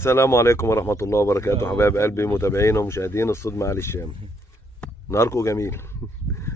السلام عليكم ورحمة الله وبركاته حبايب قلبي متابعين ومشاهدين الصوت مع علي الشام. نهاركم جميل.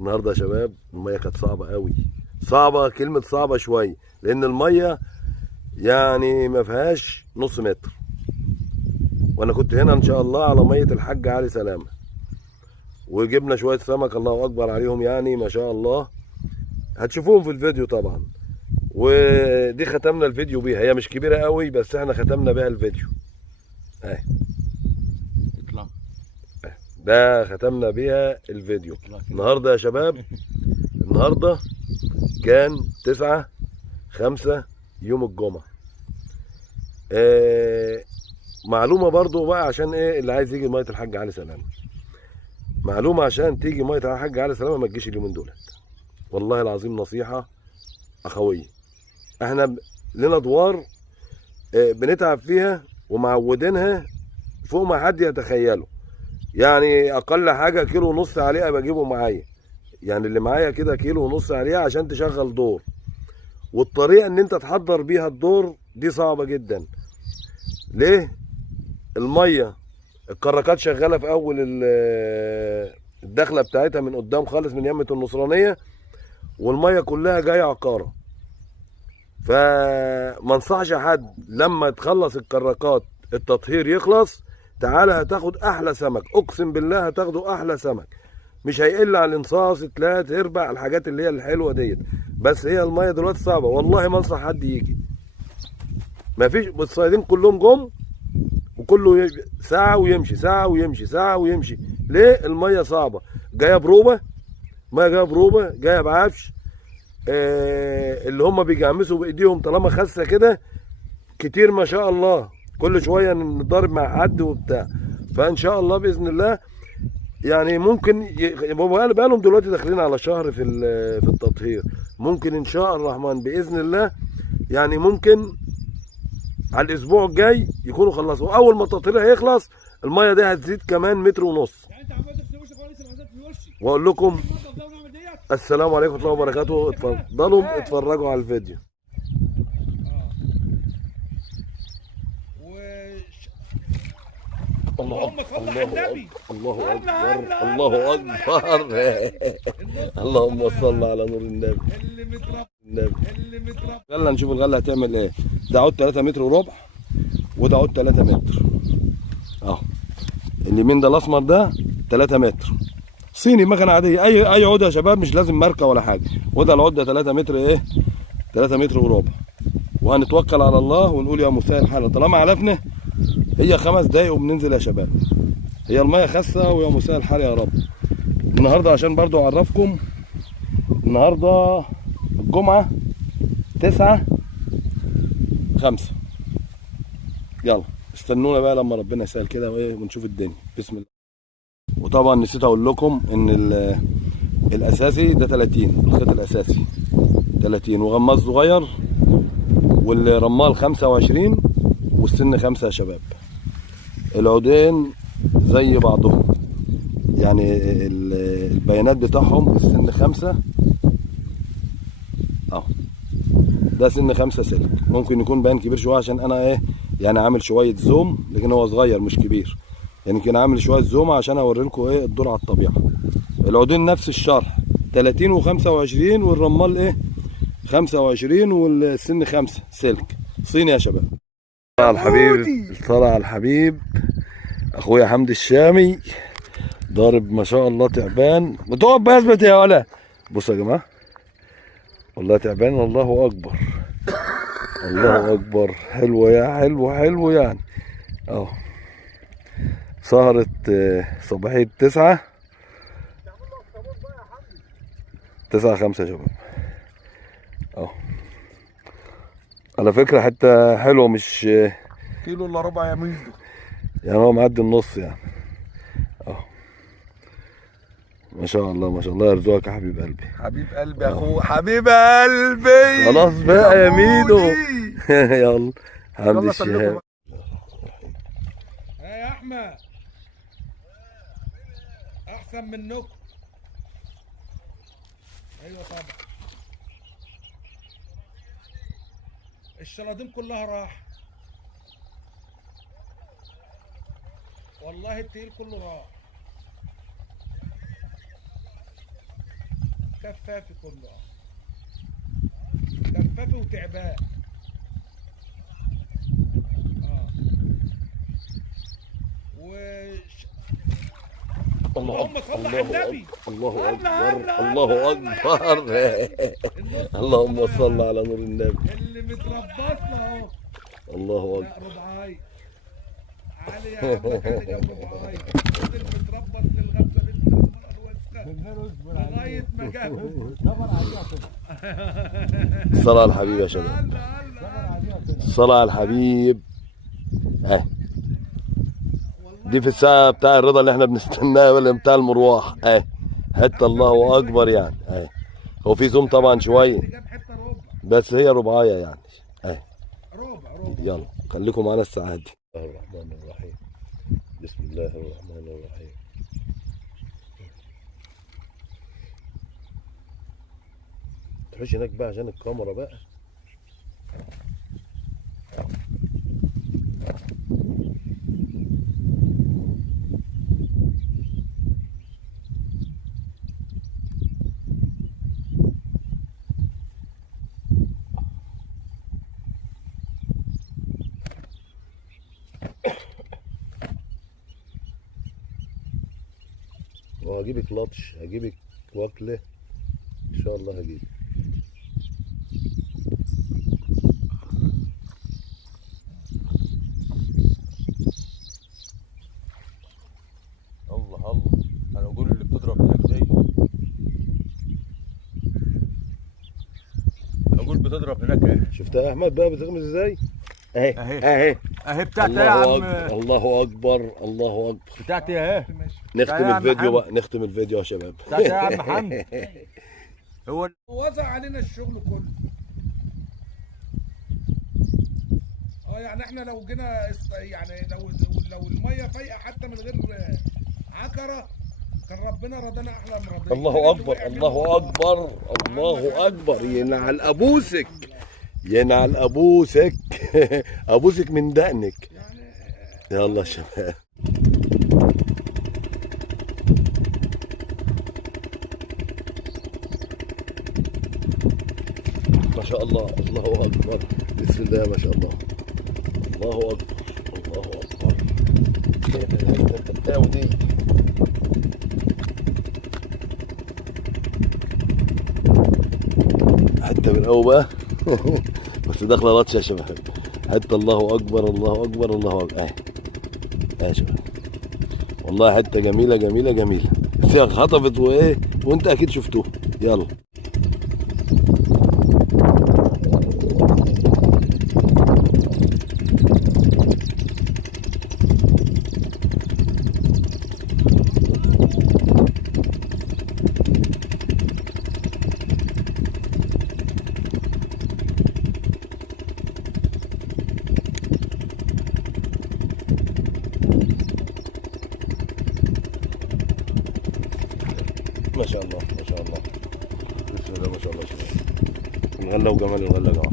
النهارده يا شباب المية كانت صعبة قوي، صعبة كلمة صعبة شوية، لأن المية يعني ما فيهاش نص متر، وأنا كنت هنا إن شاء الله على مية الحاج علي سلامة، وجبنا شوية سمك الله أكبر عليهم يعني ما شاء الله، هتشوفوهم في الفيديو طبعا. ودي ختمنا الفيديو بيها، هي مش كبيرة قوي بس احنا ختمنا بيها الفيديو اهي. ده ختمنا بيها الفيديو النهارده يا شباب. النهارده كان 9/5 يوم الجمعة. معلومة برضو بقى عشان ايه اللي عايز يجي مية الحاج علي سلامة، معلومة عشان تيجي مية الحاج علي سلامة ما تجيش اليومين دولت، والله العظيم نصيحة أخوية. احنا لنا ادوار بنتعب فيها ومعودينها فوق ما حد يتخيله، يعني اقل حاجه كيلو ونص عليها بجيبه معايا، يعني اللي معايا كده كيلو ونص عليها عشان تشغل دور، والطريقه ان انت تحضر بيها الدور دي صعبه جدا. ليه؟ الميه الكراكات شغاله في اول الدخله بتاعتها من قدام خالص من يمه النصرانيه، والميه كلها جايه عقاره، فما انصحش حد لما تخلص الكراكات التطهير يخلص تعالى هتاخد احلى سمك، اقسم بالله هتاخده احلى سمك، مش هيقل على الانصاص 3/4 الحاجات اللي هي الحلوه ديت. بس هي الميه دلوقتي صعبه، والله ما انصح حد يجي، ما فيش، الصيادين كلهم جم وكله ساعه ويمشي ساعه ويمشي ساعه ويمشي. ليه؟ الميه صعبه، جايه بروبه، ميه جايه بروبه جايه بعفش، اللي هم بيجعمسوا بايديهم طالما خاسه كده كتير ما شاء الله، كل شويه نضرب مع حد وبتاع، فان شاء الله باذن الله يعني ممكن بقى لهم دلوقتي داخلين على شهر في التطهير، ممكن ان شاء الرحمن باذن الله يعني ممكن على الاسبوع الجاي يكونوا خلصوا، اول ما التطهير هيخلص الميه دي هتزيد كمان متر ونص. واقول لكم السلام عليكم ورحمه الله وبركاته، اتفضلوا اتفرجوا على الفيديو. الله اكبر الله اكبر الله اكبر اللهم صل على نور النبي. يلا نشوف الغله هتعمل ايه. ده عود 3 متر وربع وده عود 3 متر اهو، اليمين ده الاسمر ده 3 متر صيني مكنه عاديه، اي عود يا شباب مش لازم ماركه ولا حاجه. وده العود ده 3 متر ايه 3 متر وربع، وهنتوكل على الله ونقول يا مسهل حالا. طالما علفنا هي 5 دقايق وبننزل يا شباب، هي الميه خاسه ويا مسهل الحال يا رب. النهارده عشان برضو اعرفكم النهارده الجمعه 9/5. يلا استنونا بقى لما ربنا يسهل كده وايه ونشوف الدنيا بسم الله. وطبعا نسيت اقول لكم ان الاساسي ده 30، الخيط الاساسي 30 وغماز صغير، والرمال 25 والسن 5 يا شباب. العودين زي بعضهم يعني البيانات بتاعهم السن 5 اهو، ده سن 5 سلك، ممكن يكون باين كبير شويه عشان انا ايه يعني عامل شويه زوم، لكن هو صغير مش كبير، يعني يمكن عامل شويه زوم عشان اوري لكم ايه الدور على الطبيعه. العودين نفس الشرح 30 و25، والرمال ايه 25 والسن 5 سلك صيني يا شباب. على الحبيب الصلاة على الحبيب اخويا حمدي الشامي ضارب ما شاء الله تعبان، ما تقعد بقى اثبت يا ولا. بصوا يا جماعه والله تعبان، والله اكبر الله اكبر، حلوه يا حلو يعني اهو. سهرة صباحية 9/5 يا شباب اهو. على فكرة حتة حلوة، مش كيلو الا ربع يا ميدو، يعني هو معدي النص يعني اهو. ما شاء الله ما شاء الله، يرزقك يا حبيب قلبي حبيب قلبي يا اخو حبيب قلبي. خلاص بقى يا ميدو. يلا حمدي الشهاب. يا احمد احسن منكم. ايوه طبعا الشلاطين كلها راح. والله التقيل كله راح. كفافي كله كفافي وتعبان. وش الله اللهم صل الله على النبي. الله الله اكبر الله الله اكبر اللهم صل على نور النبي. اللي متربص له اهو. الله لا اكبر. ربعاي علي يا عم علي جنب ربعاي. اللي متربص للغزه بنت المرأة الوسخة لغايه ما جاب. الصلاة على الحبيب يا شباب. الصلاة على الحبيب. دي في الساعة بتاع الرضا اللي احنا بنستناها ولا بتاع المروح. حتى الله اكبر يعني. هو في زوم طبعا شوية بس هي رباعية يعني. ربع يلا خليكم معانا الساعة دي. بسم الله الرحمن الرحيم. بسم الله الرحمن الرحيم. تخش هناك بقى عشان الكاميرا بقى. وهجيبك لطش، هجيبك واكله ان شاء الله هجيبك. الله الله، انا بقول اللي بتضرب هناك دي، اقول بتضرب هناك اهي. شفتها يا احمد بقى بتغمز ازاي؟ اهي اهي بتاعتي يا عم، الله اكبر الله اكبر. بتاعتي اهي. نختم يا عم الفيديو محمد. بقى، نختم الفيديو يا شباب. بتاعتي يا عم محمد. هو وزع علينا الشغل كله. يعني احنا لو جينا يعني لو الميه فايقه حتى من غير عكره كان ربنا رضانا احلى من رضانا. الله اكبر الله اكبر الله اكبر. ينعل ابوسك ينعل ابوسك ابوسك من دقنك. يلا يا شباب. ما شاء الله الله اكبر. بسم الله ما شاء الله الله اكبر الله اكبر. دي حتى من اول بقى بس داخله لطشه يا شباب. حتى الله اكبر الله اكبر الله اكبر. يا شباب والله حته جميله جميله جميله. بس هي خطفت وايه وانت اكيد شفتوه. يلا ما شاء الله ما شاء الله. بسم الله ما شاء الله شباب. الغله وجمال الغله يا جماعه.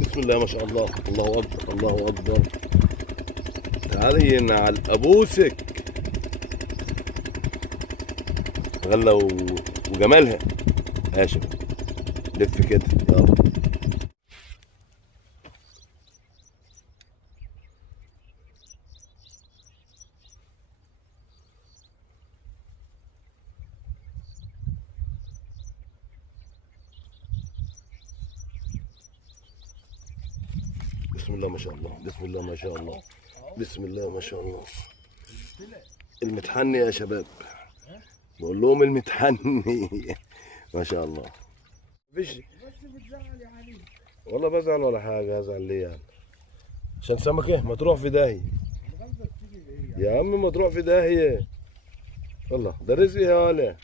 بسم الله ما شاء الله الله اكبر الله اكبر. تعالي ينعل ابوسك. غله وجمالها. يا شباب لف كده يلا. بسم الله ما شاء الله بسم الله ما شاء الله بسم الله ما شاء الله. المتحني يا شباب، بقول لهم المتحني ما شاء الله. مفيش والله بزعل ولا حاجه. ازعل ليه يعني؟ عشان سمك ايه ما تروح في داهيه. يا عم ما تروح في داهيه. والله ده رزق يا ولا.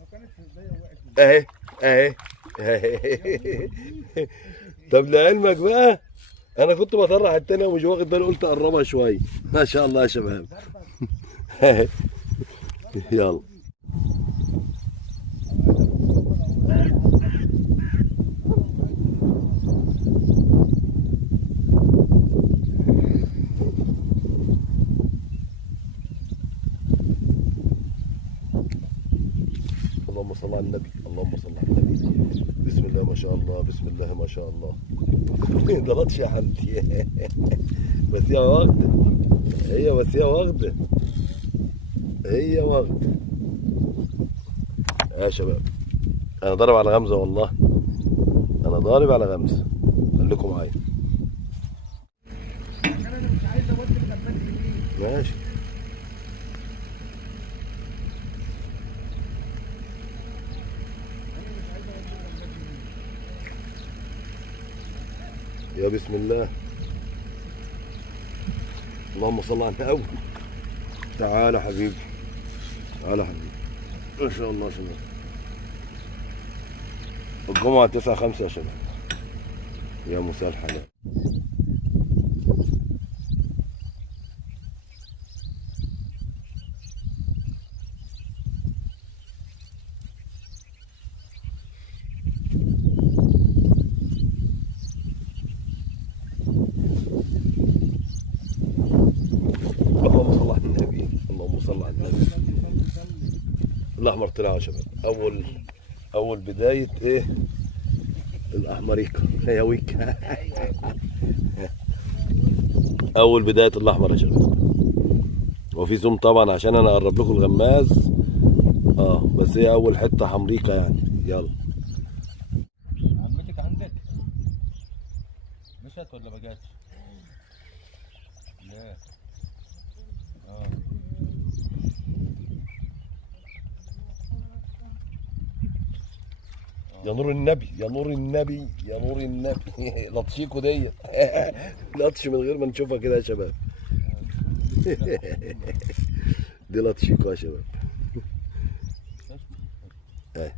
هو كانت في ايديا وقعت. اهي اهي. طب لعلمك بقى انا كنت بطرح التانية ومش واخد بالي، قلت اقربها شويه. ما شاء الله يا شباب. يلا. اللهم صل على النبي، اللهم صل على النبي. بسم الله ما شاء الله، بسم الله ما شاء الله. ده لطش يا حمدي. بس هي واخده، هي بس هي واخده، هي واخده. يا شباب انا ضارب على غمزه والله، انا ضارب على غمزه. خليكم معايا. عشان انا مش عايز اودي الغماز يمين. ماشي. انا مش عايز اودي الغماز يمين. يا بسم الله. اللهم صل على النبي. تعالى حبيبي، تعالى حبيبي. ما شاء الله يا شباب. الجمعة 9/5 يا شباب. يا مساء الحلال. اللهم صل على النبي، اللهم صل على النبي. الاحمر طلع يا شباب. اول بدايه ايه؟ الاحمريكا يا ويكا. اول بدايه الاحمر يا شباب. وفي زوم طبعا عشان انا اقرب لكم الغماز. بس هي اول حته حمريكا يعني. يلا. عمتك عندك؟ مشت ولا ما جاتش؟ لا. يا نور النبي، يا نور النبي، يا نور النبي. لطشيكوا ديت. لطش من غير ما نشوفها كده يا شباب. دي لطشيكوا يا شباب. اهي.